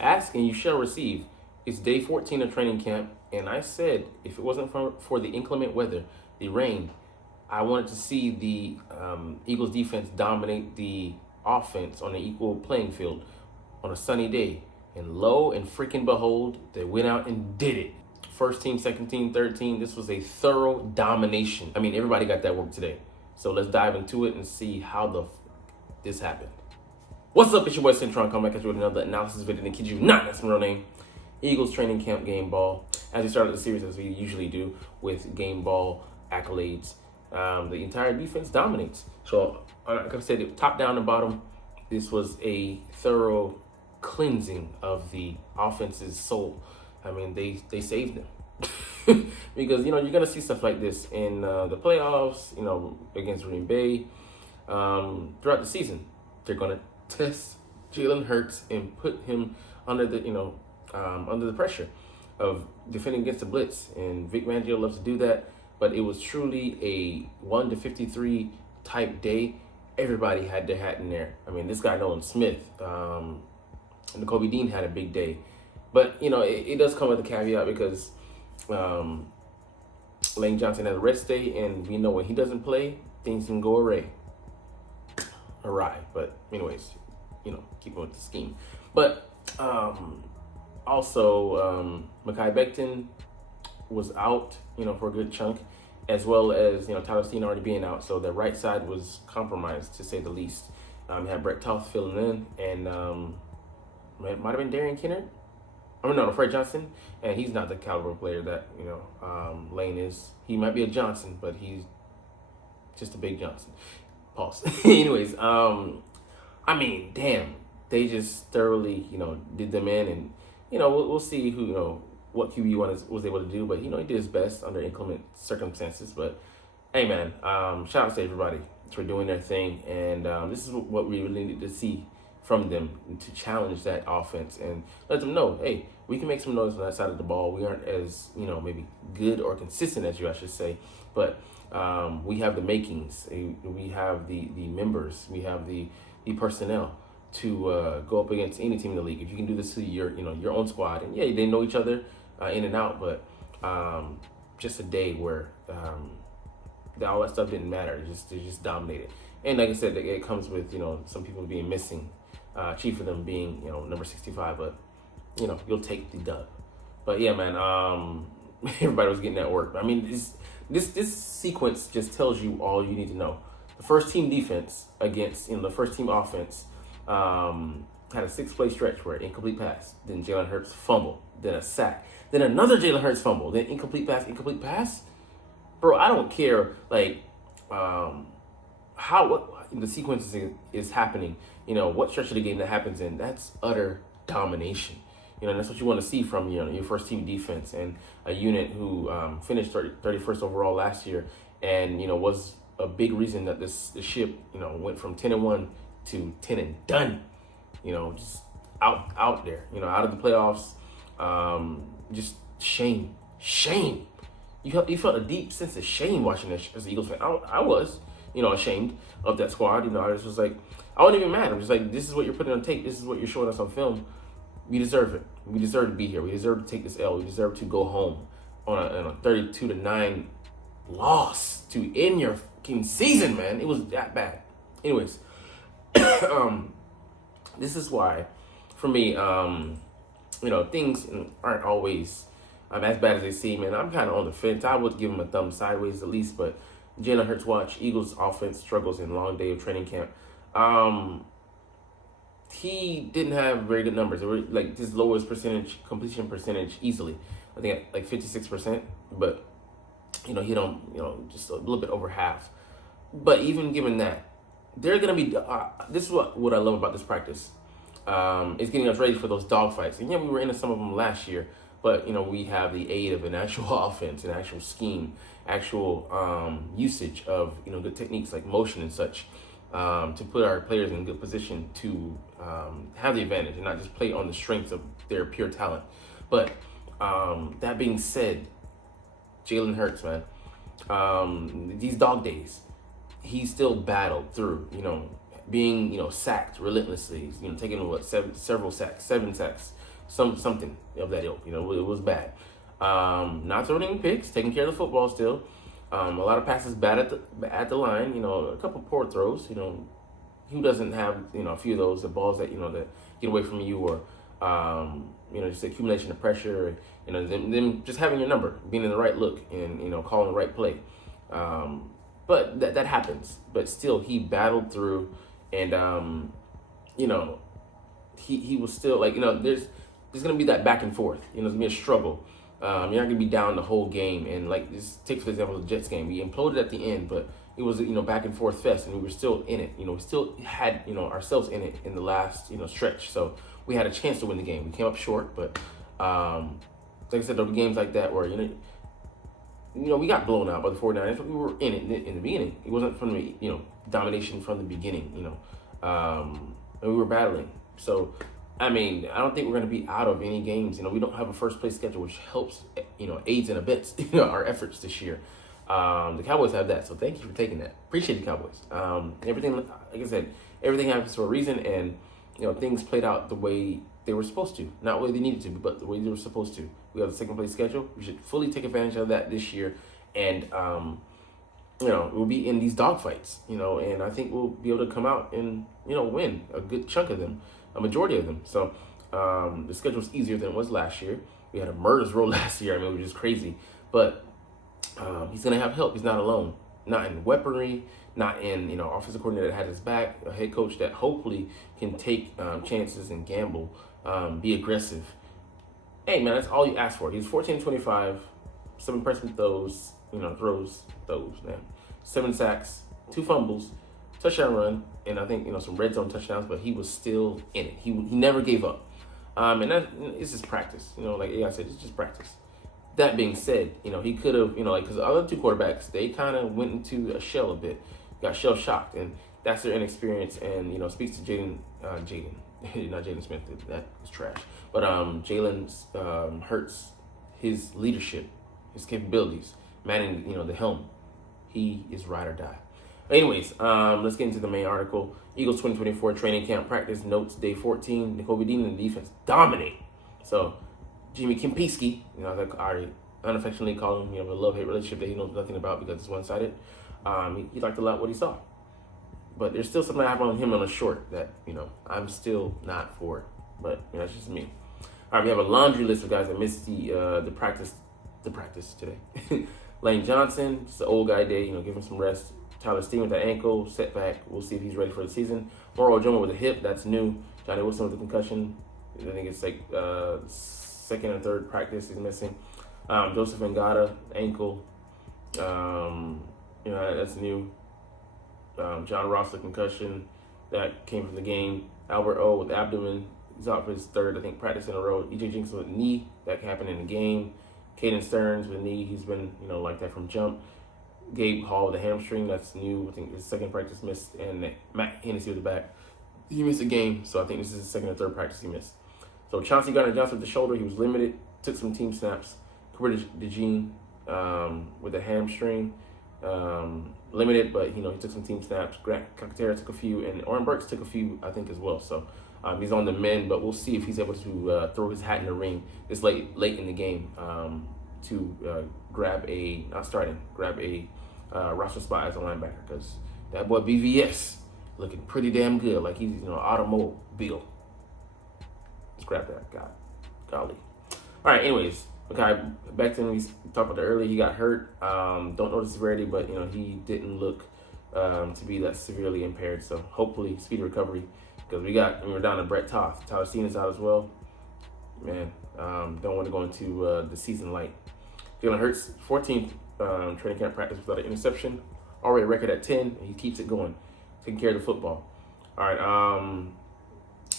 Ask and you shall receive. It's day 14 of training camp, and I said if it wasn't for the inclement weather, the rain, I wanted to see the Eagles defense dominate the offense on an equal playing field on a sunny day. And lo and freaking behold, they went out and did it. First team, second team, third team. This was a thorough domination. I mean, everybody got that work today. So let's dive into it and see how this happened. What's up? It's your boy Cintron coming back at you with another analysis video. And kid you not, that's my real name. Eagles training camp game ball. As we started the series, as we usually do with game ball accolades, the entire defense dominates. So, like I said, top down and bottom, this was a thorough cleansing of the offense's soul. I mean, they saved them. Because, you're going to see stuff like this in the playoffs, against Green Bay. Throughout the season, they're going to test Jalen Hurts and put him under the pressure of defending against the blitz. And Vic Fangio loves to do that. But it was truly a 1-53 type day. Everybody had their hat in there. I mean, this guy, Nolan Smith, Nakobe Dean had a big day. But, it does come with a caveat because Lane Johnson had a rest day, and we know when he doesn't play, things can go awry. But anyways, keep on with the scheme. But also, Mekhi Becton was out, for a good chunk, as well as, Tyler Steen already being out. So the right side was compromised, to say the least. Had Brett Toth filling in, and it might have been Darian Kinnard. Fred Johnson, and he's not the caliber player that, Lane is. He might be a Johnson, but he's just a big Johnson. Pause. Anyways, I mean, damn, they just thoroughly, did them in, and, we'll see who, what QB1 was able to do, but, he did his best under inclement circumstances. But, hey, man, shout out to everybody for doing their thing, and this is what we really need to see from them to challenge that offense and let them know, hey, we can make some noise on that side of the ball. We aren't as, maybe good or consistent as you, I should say, but we have the makings. We have the members. We have the personnel to go up against any team in the league. If you can do this to your own squad, and yeah, they know each other in and out, but just a day where all that stuff didn't matter. They just dominated. And like I said, it comes with some people being missing. Chief of them being, number 65, but, you'll take the dub. But yeah, man, everybody was getting that work. I mean, this sequence just tells you all you need to know. The first team defense against, the first team offense had a 6-play stretch where incomplete pass, then Jalen Hurts fumble, then a sack, then another Jalen Hurts fumble, then incomplete pass. Bro, I don't care, what the sequence is happening, what stretch of the game that happens in. That's utter domination. And that's what you want to see from, your first team defense, and a unit who finished 31st overall last year, and, was a big reason that the ship, went from 10-1 to 10 and done, just out there, out of the playoffs. Just shame. You felt a deep sense of shame watching this as an Eagles fan. I was, ashamed of that squad. I was just like, I wasn't even mad. I'm just like, this is what you're putting on tape. This is what you're showing us on film. We deserve it. We deserve to be here. We deserve to take this L. We deserve to go home on a 32-9 loss to end your fucking season, man. It was that bad. Anyways, this is why, for me, things aren't always as bad as they seem, and I'm kind of on the fence. I would give him a thumb sideways at least, but Jalen Hurts watch. Eagles offense struggles in long day of training camp. He didn't have very good numbers. They were like his lowest completion percentage easily. I think at 56%, but he don't, just a little bit over half. But even given that, they're gonna be. This is what I love about this practice. It's getting us ready for those dogfights. And yeah, we were into some of them last year. But, we have the aid of an actual offense, an actual scheme, actual usage of, good techniques like motion and such, to put our players in good position to have the advantage and not just play on the strengths of their pure talent. But that being said, Jalen Hurts, man, these dog days, he still battled through, being, sacked relentlessly, taking seven sacks, something of that ilk. You know, it was bad. Not throwing any picks, taking care of the football still. A lot of passes bad at the line. You know, a couple poor throws. You know, who doesn't have, you know, a few of those, the balls that, you know, that get away from you, or you know, just accumulation of pressure. You know, them just having your number, being in the right look, and, you know, calling the right play. But that happens. But still, he battled through, and you know, he was still like, you know, there's gonna be that back and forth. You know, there's gonna be a struggle. You're not gonna be down the whole game. And like, just take for example the Jets game. We imploded at the end, but it was, you know, back and forth fest, and we were still in it. You know, we still had, you know, ourselves in it in the last, you know, stretch. So we had a chance to win the game. We came up short, but like I said, there were games like that where, you know, we got blown out by the 49ers, but we were in it in the beginning. It wasn't from the, you know, domination from the beginning, you know, and we were battling. So, I mean, I don't think we're going to be out of any games. You know, we don't have a first place schedule, which helps, you know, aids and abets, you know, our efforts this year. The Cowboys have that, so thank you for taking that. Appreciate the Cowboys. Everything, like I said, everything happens for a reason, and, you know, things played out the way they were supposed to. Not the way they needed to, but the way they were supposed to. We have a second place schedule. We should fully take advantage of that this year, and you know, we'll be in these dogfights, you know, and I think we'll be able to come out and, you know, win a good chunk of them, a majority of them. So the schedule's easier than it was last year. We had a murder's row last year. I mean, it was just crazy. But he's going to have help. He's not alone. Not in weaponry, not in, you know, offensive coordinator that had his back, a head coach that hopefully can take chances and gamble, be aggressive. Hey, man, that's all you ask for. He's 14-25, some impressive throws, you know, man. 7 sacks, 2 fumbles, touchdown run, and I think, you know, some red zone touchdowns, but he was still in it. He never gave up. And that, it's just practice. You know, like I said, it's just practice. That being said, you know, he could have, you know, like, because the other 2 quarterbacks, they kind of went into a shell a bit, got shell shocked, and that's their inexperience, and, you know, speaks to Jaden, not Jaden Smith, that is trash, but Jalen's Hurts, his leadership, his capabilities, manning, you know, the helm. He is ride or die. Anyways, let's get into the main article. Eagles 2024 training camp practice notes, day 14. Nakobe Dean and the defense dominate. So, Jimmy Kempinski, you know, like I unaffectionately call him, you know, a love-hate relationship that he knows nothing about because it's one-sided. He liked a lot what he saw. But there's still something I have on him on a short that, you know, I'm still not for. But, you know, that's just me. All right, we have a laundry list of guys that missed the practice today. Lane Johnson, just an old guy day, you know, give him some rest. Tyler Steen with that ankle setback. We'll see if he's ready for the season. Moro Ojomo with a hip, that's new. Johnny Wilson with a concussion. I think it's like second and third practice he's missing. Joseph Ngata, ankle. You know, that's new. John Ross, the concussion that came from the game. Albert O with abdomen. He's out for his third, I think, practice in a row. EJ Jenkins with knee. That happened in the game. Caden Stearns with knee. He's been, you know, like that from jump. Gabe Hall with a hamstring. That's new. I think his second practice missed. And Matt Hennessy with the back. He missed a game, so I think this is his second or third practice he missed. So Chauncey Gardner-Johnson with the shoulder. He was limited. Took some team snaps. Cooper DeJean with a hamstring. Limited, but, you know, he took some team snaps. Grant Calcaterra took a few, and Oren Burks took a few, I think, as well. So he's on the mend, but we'll see if he's able to throw his hat in the ring this late in the game to grab a roster spot as a linebacker, because that boy BVS looking pretty damn good, like he's, you know, automobile. Let's grab that, golly. All right, anyways. Okay, back to him, we talked about that earlier. He got hurt. Don't know the severity, but, you know, he didn't look to be that severely impaired. So hopefully speedy recovery, because we're down to Brett Toth. Tyler Steen is out as well. Man, don't want to go into the season light. Jalen Hurts, 14th training camp practice without an interception. Already a record at 10, and he keeps it going, taking care of the football. All right,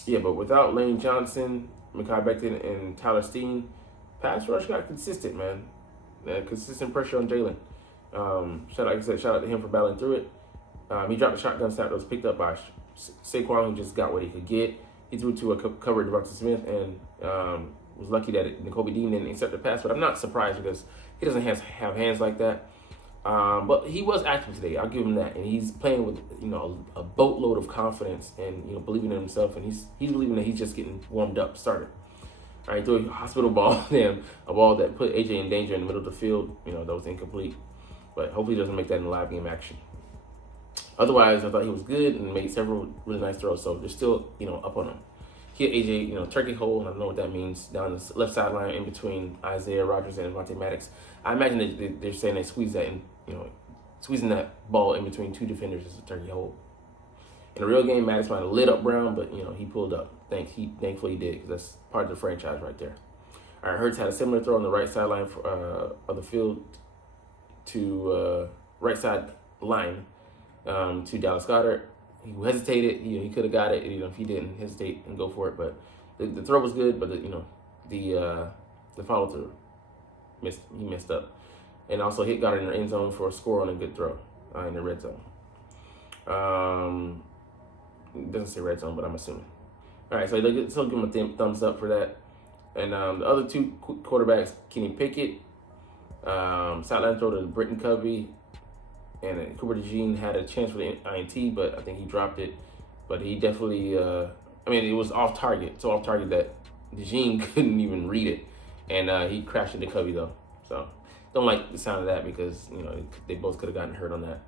yeah, but without Lane Johnson, Mekhi Becton, and Tyler Steen, pass rush got consistent, man. Consistent pressure on Jalen. Shout out to him for battling through it. He dropped a shotgun snap that was picked up by Saquon, who just got what he could get. He threw to a covered Devonta Smith and was lucky that Nakobe Dean didn't accept the pass. But I'm not surprised because he doesn't have hands like that. But he was active today. I'll give him that. And he's playing with, you know, a boatload of confidence and, you know, believing in himself. And he's believing that he's just getting warmed up, started. All right, threw a hospital ball, damn, a ball that put AJ in danger in the middle of the field. That was incomplete. But hopefully he doesn't make that in live game action. Otherwise, I thought he was good and made several really nice throws. So they're still, up on him. He hit AJ, turkey hole. I don't know what that means. Down the left sideline in between Isaiah Rodgers and Devontae Maddox. I imagine they're saying they squeeze that in, squeezing that ball in between two defenders is a turkey hole. In a real game, Maddox might have lit up Brown, but, he pulled up. Thankfully he did, because that's part of the franchise right there. All right, Hurts had a similar throw on the right sideline of the field to right side line to Dallas Goedert. He hesitated. He could have got it. If he didn't hesitate and go for it, but the throw was good. But the follow through he messed up, and also hit Goedert in the end zone for a score on a good throw in the red zone. It doesn't say red zone, but I'm assuming. All right, so give him a thumbs up for that. And the other two quarterbacks, Kenny Pickett, sideline throw to Britton Covey, and Cooper DeJean had a chance for the INT, but I think he dropped it. But he definitely, it was off target, so off target that DeJean couldn't even read it, and he crashed into Covey though. So don't like the sound of that because they both could have gotten hurt on that.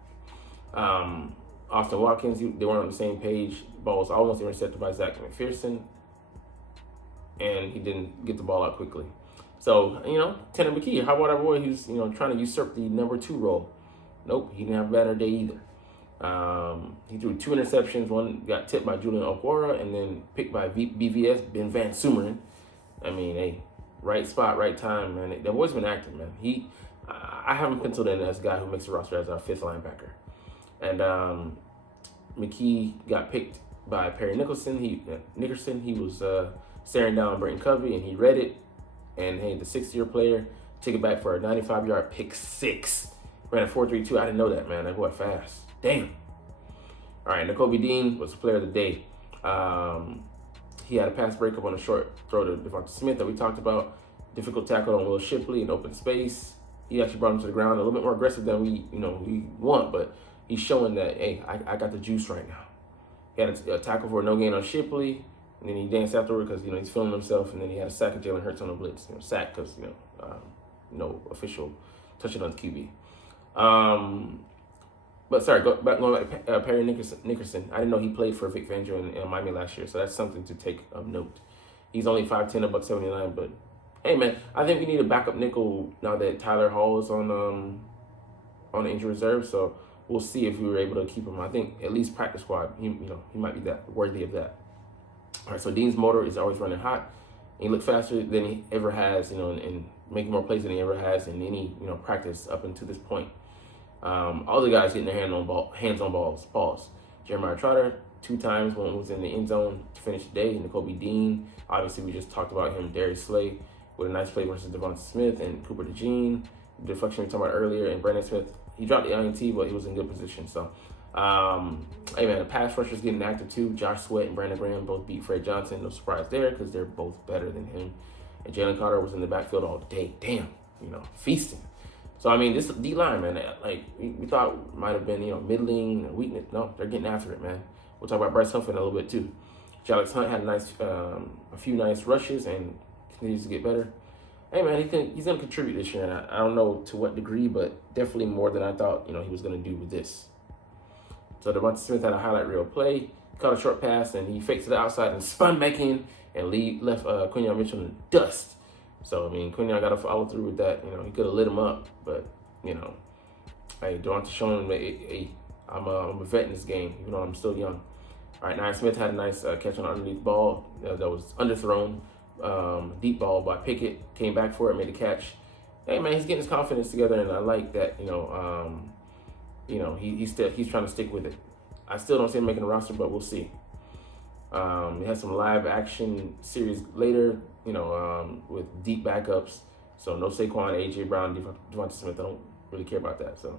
Austin Watkins, they weren't on the same page. Ball was almost intercepted by Zach McPherson, and he didn't get the ball out quickly. So, Tanner McKee, how about our boy who's, trying to usurp the number 2 role? Nope, he didn't have a better day either. He threw 2 interceptions. One got tipped by Julian Okwara and then picked by BVS, Ben Van Sumeren. Hey, right spot, right time, man. That boy's been active, man. I have him penciled in as a guy who makes the roster as our 5th linebacker. And McKee got picked by Perry Nickerson. He was staring down Britton Covey, and he read it. And, hey, the 6th-year player took it back for a 95-yard pick 6. Ran a 4.32. I didn't know that, man. That boy fast. Damn. All right, Nakobe Dean was the player of the day. He had a pass breakup on a short throw to Devonta Smith that we talked about. Difficult tackle on Will Shipley in open space. He actually brought him to the ground a little bit more aggressive than we want, but he's showing that, hey, I got the juice right now. He had a tackle for a no gain on Shipley, and then he danced afterward because he's feeling himself, and then he had a sack of Jalen Hurts on the blitz. Sack because no official touching on the QB. But sorry, going back to Perry Nickerson. I didn't know he played for Vic Fangio in Miami last year, so that's something to take of note. He's only 5'10", $179, but hey, man, I think we need a backup nickel now that Tyler Hall is on the injury reserve. So we'll see if we were able to keep him. I think at least practice squad, he might be that worthy of that. All right, so Dean's motor is always running hot. He looked faster than he ever has, and making more plays than he ever has in any practice up until this point. All the guys getting their hands on balls. Jeremiah Trotter 2 times, one was in the end zone to finish the day. Nakobe Dean, obviously we just talked about him. Darius Slay with a nice play versus Devonta Smith and Cooper DeJean. The deflection we talked about earlier, and Brandon Smith, he dropped the INT, but he was in good position. So, hey man, the pass rushers getting active too. Josh Sweat and Brandon Graham both beat Fred Johnson. No surprise there because they're both better than him. And Jalen Carter was in the backfield all day. Damn, feasting. So, this D-line, man, we thought might have been, middling and weakness. No, they're getting after it, man. We'll talk about Bryce Huff in a little bit, too. Alex Hunt had a few nice rushes and continues to get better. Hey, man, he's going to contribute this year. And I don't know to what degree, but definitely more than I thought, he was going to do with this. So, Devonta Smith had a highlight reel play, caught a short pass, and he faked to the outside and spun back in and left Quinyon Mitchell in the dust. So, Quinyon got to follow through with that. He could have lit him up, but, hey, Devonta showing him, hey, I'm a vet in this game, even though I'm still young. All right, Nine Smith had a nice catch on an underneath ball that was underthrown. Deep ball by Pickett, came back for it, made a catch. Hey, man, he's getting his confidence together, and I like that, he's trying to stick with it. I still don't see him making a roster, but we'll see. He has some live action series later, with deep backups. So no Saquon, A.J. Brown, Devonta Smith. I don't really care about that. So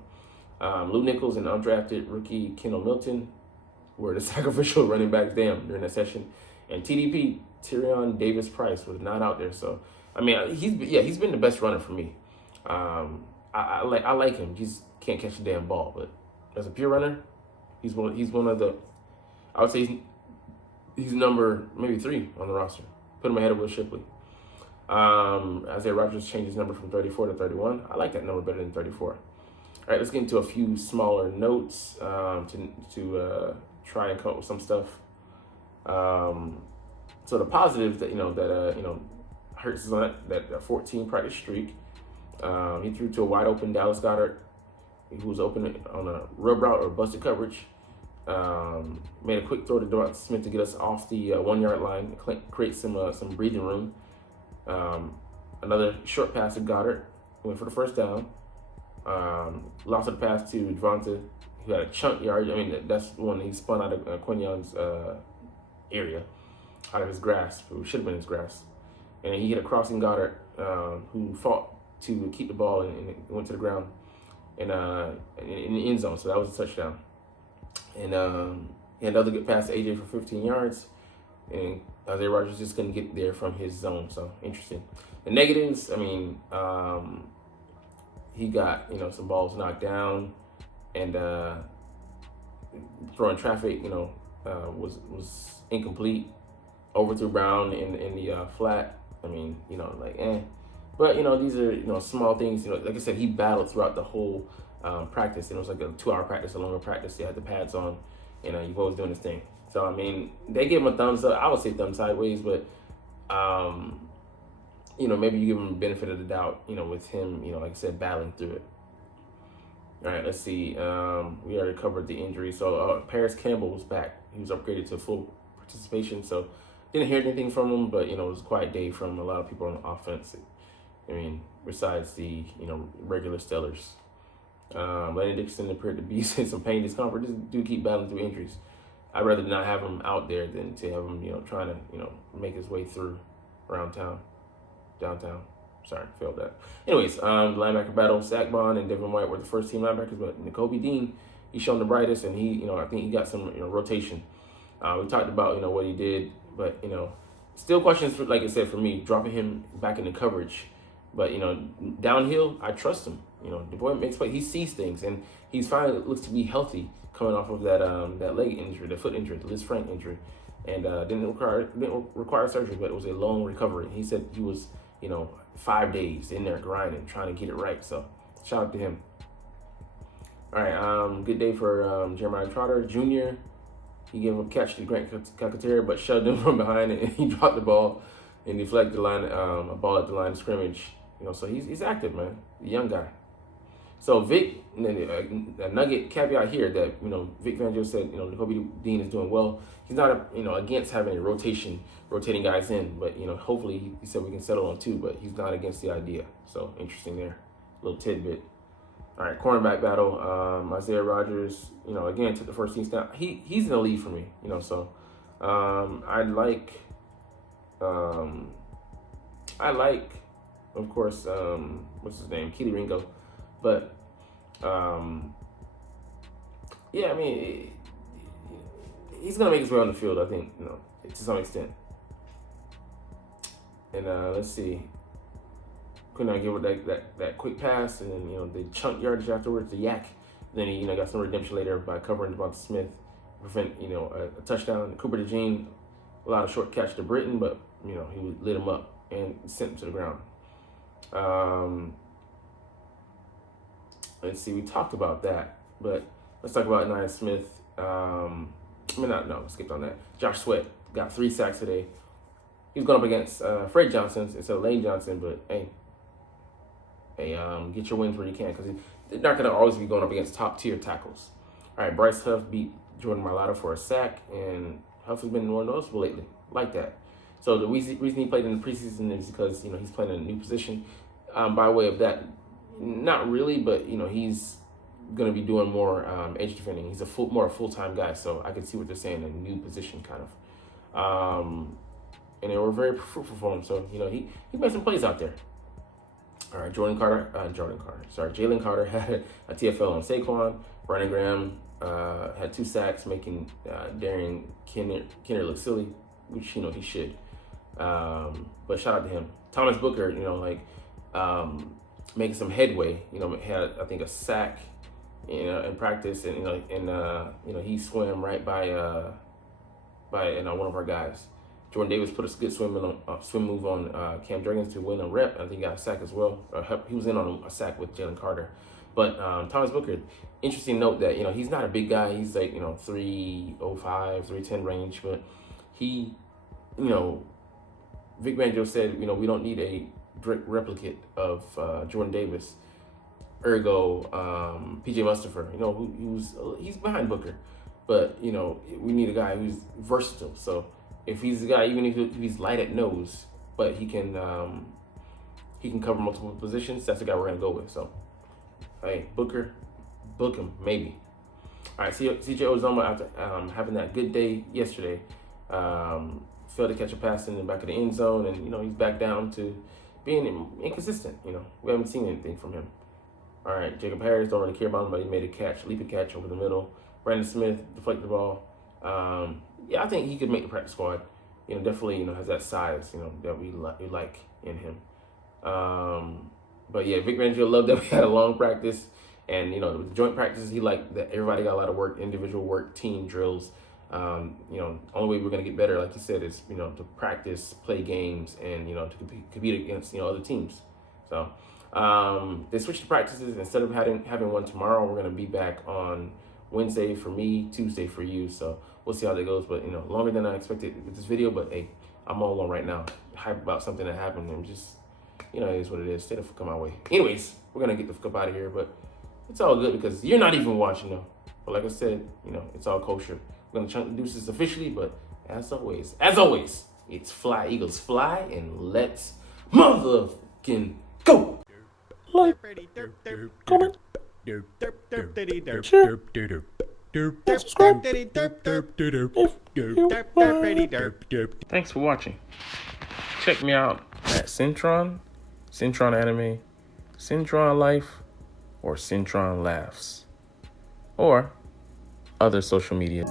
Lou Nichols and undrafted rookie Kendall Milton were the sacrificial running backs, during that session. And TDP, Tyrion Davis-Price, was not out there. So, he's been the best runner for me. I like him. He just can't catch a damn ball. But as a pure runner, he's one of the, I would say he's number maybe 3 on the roster. Put him ahead of Will Shipley. Isaiah Rogers changed his number from 34 to 31. I like that number better than 34. All right, let's get into a few smaller notes to try and come up with some stuff. So the positives that Hurts is on that 14 practice streak. He threw to a wide open Dallas Goedert, who was open on a rub route or busted coverage. Made a quick throw to Devonta Smith to get us off the 1 yard line, create some breathing room. Another short pass to Goddard, went for the first down. Lost of the pass to Devonta, who had a chunk yard. I mean, that's one he spun out of Quinion's area, out of his grasp, who should have been his grasp. And he hit a crossing Goddard, who fought to keep the ball and went to the ground in the end zone. So that was a touchdown. And he had another good pass to AJ for 15 yards. And Isaiah Rogers just couldn't get there from his zone. So interesting. The negatives, I mean, he got some balls knocked down, and throwing traffic, was incomplete. Overthrew Brown in the flat. I mean, But these are small things. Like I said, he battled throughout the whole practice. And it was like a 2-hour practice, a longer practice. He had the pads on, and he was doing his thing. So I mean, they gave him a thumbs up. I would say thumb sideways, but maybe you give him the benefit of the doubt. With him, like I said, battling through it. All right, let's see. We already covered the injury. So Paris Campbell was back. He was upgraded to full participation. So didn't hear anything from him, but it was a quiet day from a lot of people on offense. I mean, besides the regular stellars. Lenny Dixon appeared to be in some pain, discomfort. This dude keep battling through injuries. I'd rather not have him out there than to have him, trying to, make his way through downtown. Sorry, failed that. Anyways, the linebacker battle, Zach Bond and Devin White were the first team linebackers, but Nakobe Dean, he's shown the brightest, and he, I think he got some rotation. We talked about, what he did, but, still questions, like I said, for me, dropping him back into coverage. But, downhill, I trust him. The boy makes play. He sees things, and he's finally looks to be healthy coming off of that leg injury, the foot injury, the Liz Frank injury. And didn't require surgery, but it was a long recovery. He said he was, 5 days in there grinding, trying to get it right. So shout out to him. All right, good day for Jeremiah Trotter Jr. He gave a catch to Grant Calcaterra, but shoved him from behind, and he dropped the ball and deflected a ball at the line of scrimmage. So he's active, man. The young guy. So Vic, a nugget caveat here that Vic Fangio said Nakobe Dean is doing well. He's not against having a rotating guys in, but hopefully he said we can settle on 2, but he's not against the idea. So interesting there, little tidbit. All right, cornerback battle. Isaiah Rogers, again took the first team snap. He's in the lead for me, So I like, of course, what's his name, Keely Ringo. But, yeah, I mean, he's going to make his way on the field, I think, to some extent. And let's see. Couldn't give it that quick pass, and then, the chunk yardage afterwards, the yak. Then he, got some redemption later by covering Devonta Smith, prevent, a touchdown. Cooper DeJean, a lot of short catch to Britton, but, he lit him up and sent him to the ground. Let's see, we talked about that, but let's talk about Nia Smith. Skipped on that. Josh Sweat got 3 sacks today. He's going up against Fred Johnson instead of Lane Johnson, but hey, get your wins where you can, because they're not going to always be going up against top-tier tackles. All right, Bryce Huff beat Jordan Mailata for a sack, and Huff has been more noticeable lately, like that. So the reason he played in the preseason is because, he's playing in a new position. By way of that, not really, but, he's going to be doing more edge defending. He's more full-time guy, so I can see what they're saying, a new position kind of. And they were very fruitful for him, so, he made some plays out there. All right, Jalen Carter had a TFL on Saquon. Brandon Graham had 2 sacks, making Darian Kenner look silly, which, he should. But shout out to him. Thomas Booker, making some headway. Had, I think, a sack, in practice, and he swam right by one of our guys. Jordan Davis put a good swim move on Cam Jurgens to win a rep. I think he got a sack as well. He was in on a sack with Jalen Carter. But Thomas Booker, interesting note that, he's not a big guy. He's like, 305, 310 range. But he, Vic Fangio said, we don't need a direct replicate of Jordan Davis. Ergo, PJ Mustipher, he's behind Booker. But, we need a guy who's versatile. So if he's a guy, even if he's light at nose, but he can cover multiple positions, that's the guy we're going to go with. So, hey, Booker, book him, maybe. All right, CJ Uzomah, after having that good day yesterday, failed to catch a pass in the back of the end zone, and, he's back down to being inconsistent. We haven't seen anything from him. All right, Jacob Harris, don't really care about him, but he made a leaping catch over the middle. Brandon Smith deflected the ball. Yeah, I think he could make the practice squad. Definitely, has that size, that we like in him. But yeah, Vic Fangio loved that we had a long practice, and the joint practices, he liked that everybody got a lot of work, individual work, team drills. Only way we're gonna get better, like you said, is to practice, play games, and to compete against other teams. So they switched to practices. Instead of having one tomorrow, we're gonna be back on Wednesday for me, Tuesday for you. So we'll see how that goes. But longer than I expected with this video. But hey, I'm all on right now, hype about something that happened, and just it is what it is. Stay the fuck on my way. Anyways, we're gonna get the fuck up out of here. But it's all good because you're not even watching though. But like I said, it's all kosher. We're gonna chunk the deuces officially. But as always, it's fly Eagles fly, and let's motherfucking go. Like, comment, share, and subscribe Thanks for watching. Check me out at Cintron Anime, Cintron Life, or Cintron Laughs, or other social media.